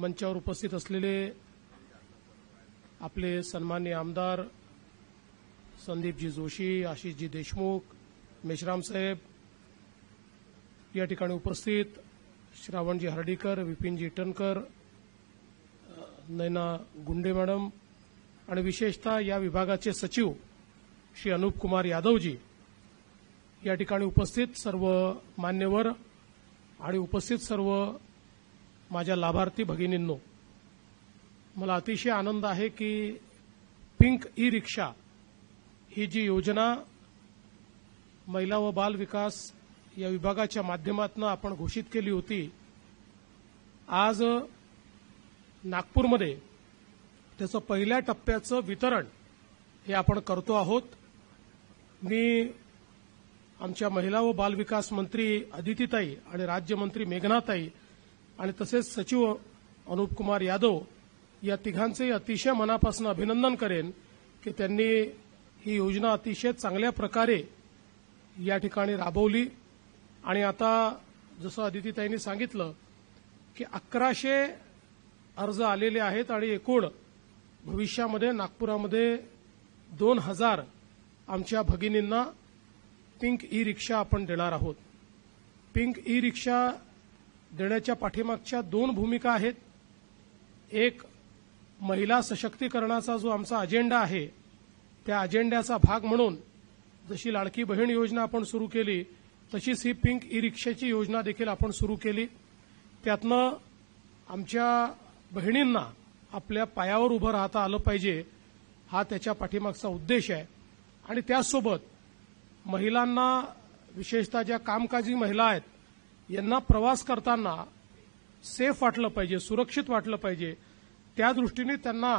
मंचावर उपस्थित असलेले आपले सन्माननीय आमदार संदीपजी जोशी, आशिषजी देशमुख, मेश्राम साहेब, या ठिकाणी उपस्थित श्रावणजी हर्डीकर, विपिनजी इटनकर, नैना गुंडे मॅडम आणि विशेषतः या विभागाचे सचिव श्री अनूप कुमार यादवजी, या ठिकाणी उपस्थित सर्व मान्यवर आणि उपस्थित सर्व माझ्या लाभार्थी भगिनींनो, मला अतिशय आनंद आहे की पिंक ई रिक्षा ही जी योजना महिला व बाल विकास या विभागाच्या माध्यमातून आपण घोषित केली होती, आज नागपूरमध्ये त्याचं पहिल्या टप्प्याचं वितरण हे आपण करतो आहोत। मी आमच्या महिला व बाल विकास मंत्री अदितीताई आणि राज्यमंत्री मेघनाताई आणि तसेच सचिव अनूप कुमार यादव या तिघांचे अतिशय मनापासून अभिनंदन करेन की त्यांनी ही योजना अतिशय चांगल्या प्रकारे या ठिकाणी राबवली आणि आता जसं अदितीताईंनी सांगितलं की 1100 अर्ज आलेले आहेत आणि एकूण भविष्यामध्ये नागपुरामध्ये 2000 आमच्या भगिनींना पिंक ई रिक्षा आपण देणार आहोत। पिंक ई रिक्षा देण्याच्या पाठीमागच्या 2 भूमिका आहेत। एक, महिला सशक्तीकरणाचा जो आमचा अजेंडा आहे त्या अजेंड्याचा भाग म्हणून जशी लाडकी बहीण योजना आपण सुरू केली तशीच ही पिंक ई रिक्षाची योजना देखील आपण सुरू केली। त्यातनं आमच्या बहिणींना आपल्या पायावर उभं राहता आलं पाहिजे, हा त्याच्या पाठीमागचा उद्देश आहे। आणि त्याचसोबत महिलांना, विशेषतः ज्या कामकाजी महिला आहेत यांना प्रवास करताना सेफ वाटलं पाहिजे, सुरक्षित वाटलं पाहिजे, त्या दृष्टीने त्यांना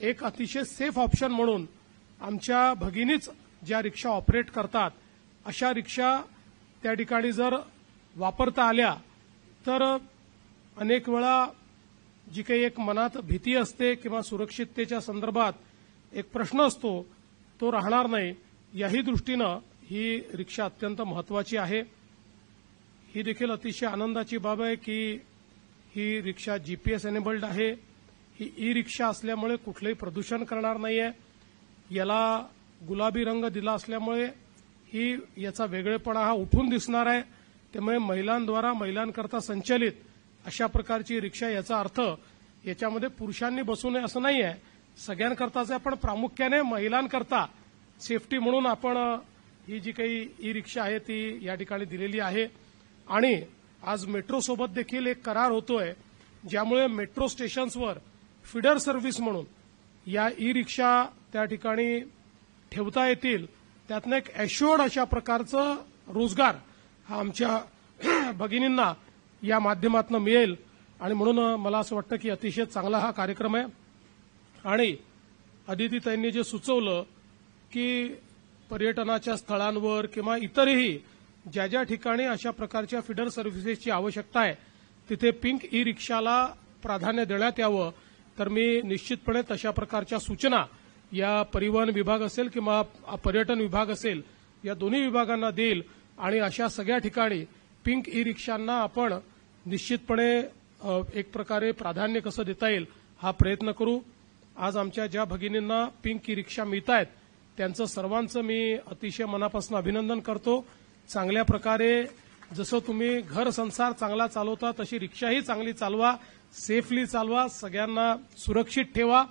एक अतिशय सेफ ऑप्शन म्हणून आमच्या भगिनीच ज्या रिक्षा ऑपरेट करतात अशा रिक्षा त्या ठिकाणी जर वापरता आल्या तर अनेक वेळा जी काही एक मनात भीती असते किंवा सुरक्षिततेच्या संदर्भात एक प्रश्न असतो तो राहणार नाही। याही दृष्टीनं ही रिक्षा अत्यंत महत्त्वाची आहे। ही देखील अतिशय आनंदाची बाब आहे की ही रिक्षा जीपीएस एनेबल्ड आहे। ही ई रिक्षा असल्यामुळे कुठलंही प्रदूषण करणार नाहीये। याला गुलाबी रंग दिला असल्यामुळे ही याचा वेगळेपणा हा उठून दिसणार आहे। त्यामुळे महिलांद्वारा महिलांकरता संचलित अशा प्रकारची रिक्षा, याचा अर्थ याच्यामध्ये पुरुषांनी बसू नये असं नाही आहे, सगळ्यांकरताच आहे, पण प्रामुख्याने महिलांकरता सेफ्टी म्हणून आपण ही जी काही ई रिक्षा आहे ती या ठिकाणी दिलेली आहे। आणि आज मेट्रोसोबत देखील एक करार होतोय ज्यामुळे मेट्रो स्टेशन्सवर फीडर सर्व्हिस म्हणून या ई रिक्षा त्या ठिकाणी ठेवता येतील। त्यातनं एक ॲश्युअर्ड अशा प्रकारचं रोजगार हा आमच्या भगिनींना या माध्यमातून मिळेल आणि म्हणून मला असं वाटतं की अतिशय चांगला हा कार्यक्रम आहे। आणि अदितीताईंनी जे सुचवलं की पर्यटनाच्या स्थळांवर किंवा इतरही ज्या ज्या ठिकाणी अशा प्रकारच्या फीडर सर्व्हिसेसची आवश्यकता आहे तिथे पिंक ई रिक्षाला प्राधान्य देण्यात यावं, तर मी निश्चितपणे तशा प्रकारच्या सूचना या परिवहन विभाग असेल किंवा पर्यटन विभाग असेल या दोन्ही विभागांना देईल आणि अशा सगळ्या ठिकाणी पिंक ई रिक्षांना आपण निश्चितपणे एक प्रकारे प्राधान्य कसं देता येईल हा प्रयत्न करू। आज आमच्या ज्या भगिनींना पिंक ई रिक्षा मिळत आहेत त्यांचं सर्वांचं मी अतिशय मनापासून अभिनंदन करतो। चांगल्या प्रकारे जसं तुम्ही घर संसार चांगला चालवता तशी रिक्षाही चांगली चालवा, सेफली चालवा, सगळ्यांना सुरक्षित ठेवा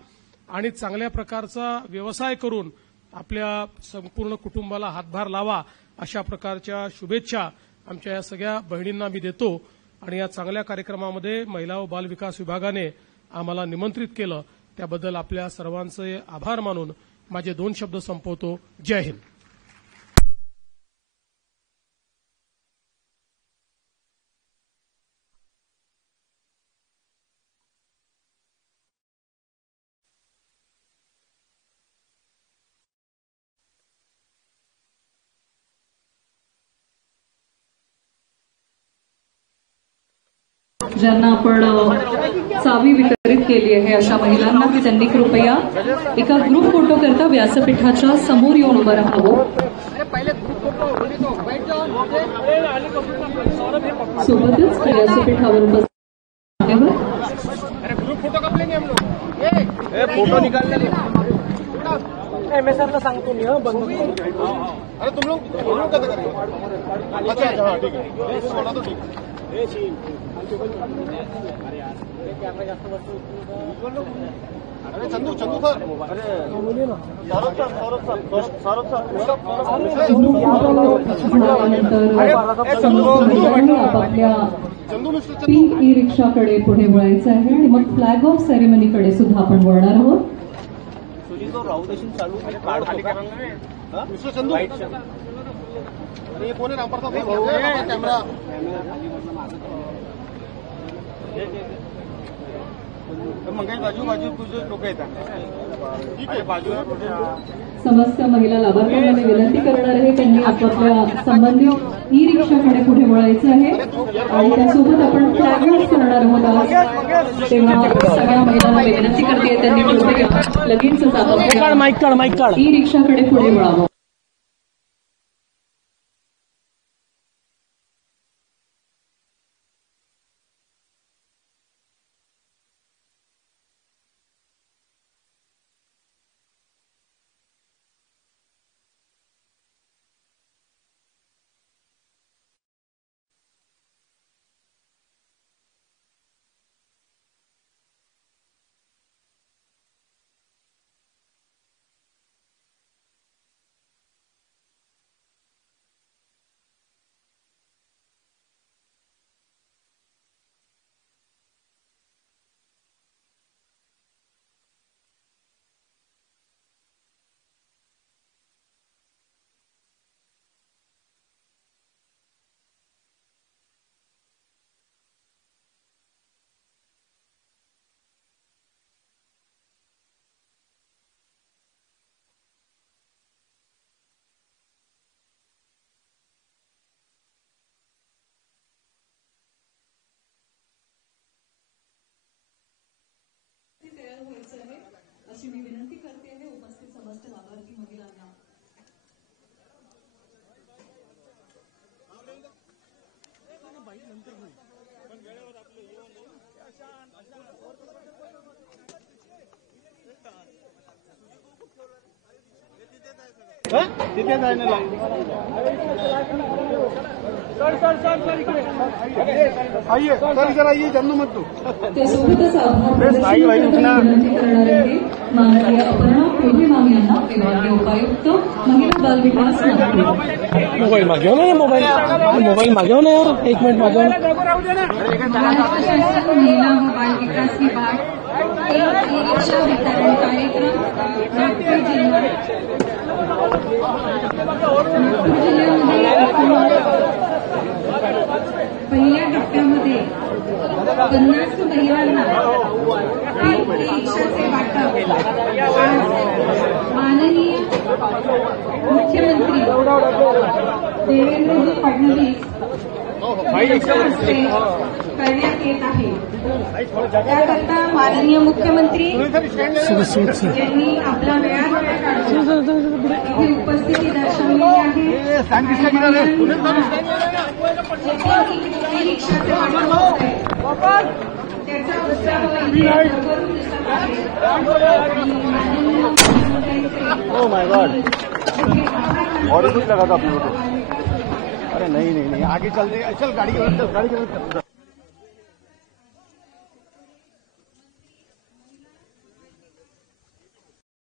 आणि चांगल्या प्रकारचा व्यवसाय करून आपल्या संपूर्ण कुटुंबाला हातभार लावा, अशा प्रकारच्या शुभेच्छा आमच्या या सगळ्या बहिणींना मी देतो। आणि या चांगल्या कार्यक्रमामध्ये महिला व बाल विकास विभागाने आम्हाला निमंत्रित केलं त्याबद्दल आपल्या सर्वांचे आभार मानून माझे 2 शब्द संपवतो। जय हिंद। ज्यांना आपण चावी वितरित केली आहे अशा महिलांना की त्यांनी कृपया एका ग्रुप फोटो करता व्यासपीठाच्या समोर येऊन उभं राहावं। सोबतच व्यासपीठावर उपस्थित फोटो कब लेंगे हम लोग? फोटो निकालने एमएसआर ला सांगतो मी बंद करो. अरे तुम लोग कसं करेंगे? अच्छा अच्छा हाँ ठीक है सोडा तो ठीक है. अरे चंदू चंदू सर आपापल्या पिंक ई रिक्षाकडे पुढे वळायचं आहे आणि मग फ्लॅग ऑफ सेरेमनीकडे सुद्धा आपण वळणार आहोत. मिस्टर चंदू अरे कोण आहे रामप्रसाद कॅमेरा मंगेश बाजू तुझे लोक येतात बाजू. समस्त महिला लाभार्थ्यांना मी विनंती करणार आहे त्यांनी आपापल्या संबंधित ई रिक्षाकडे पुढे वळायचं आहे आणि त्यासोबत आपण फ्लॅग ऑफ करणार आहोत आज. तेव्हा सगळ्या महिलांना मी विनंती करते त्यांनी लगेच आपापल्या ई रिक्षाकडे पुढे वळावं. अशी मी विनंती करते आहे उपस्थित समस्त लाभार्थी महिलांना. तिथे जायला आइए सर इधर आइए जन्म मत दो. त्यासोबतच विनंती करणार आहे माननीय अपर्णा कोल्हे मॅम यांना विभागीय उपायुक्त महिला बाल विकास नागपूर. मोबाईल मागेव ना मोबाईल मागेव ना यार 1 मिनिट मागेव. महाराष्ट्र शासन महिला व बाल विकास विभाग ई रिक्षा वितरण कार्यक्रम नागपूर जिल्ह्यामध्ये पहिल्या टप्प्यामध्ये 50 महिलांना पिंक ई रिक्षाचे वाटप आज माननीय मुख्यमंत्री देवेंद्रजी फडणवीस यांच्या हस्ते करण्यात येत आहे. त्याकरता माननीय मुख्यमंत्री यांनी आपला वेळात काढून इथे उपस्थिती दर्शवलेली आहे. ई रिक्षाचे वाटप होत आहे त्याचा उत्साह इथे भरभरून दिसत आहे. ओह माय गॉड और कुछ लगा था अपने को. अरे नहीं आगे चल गाड़ी के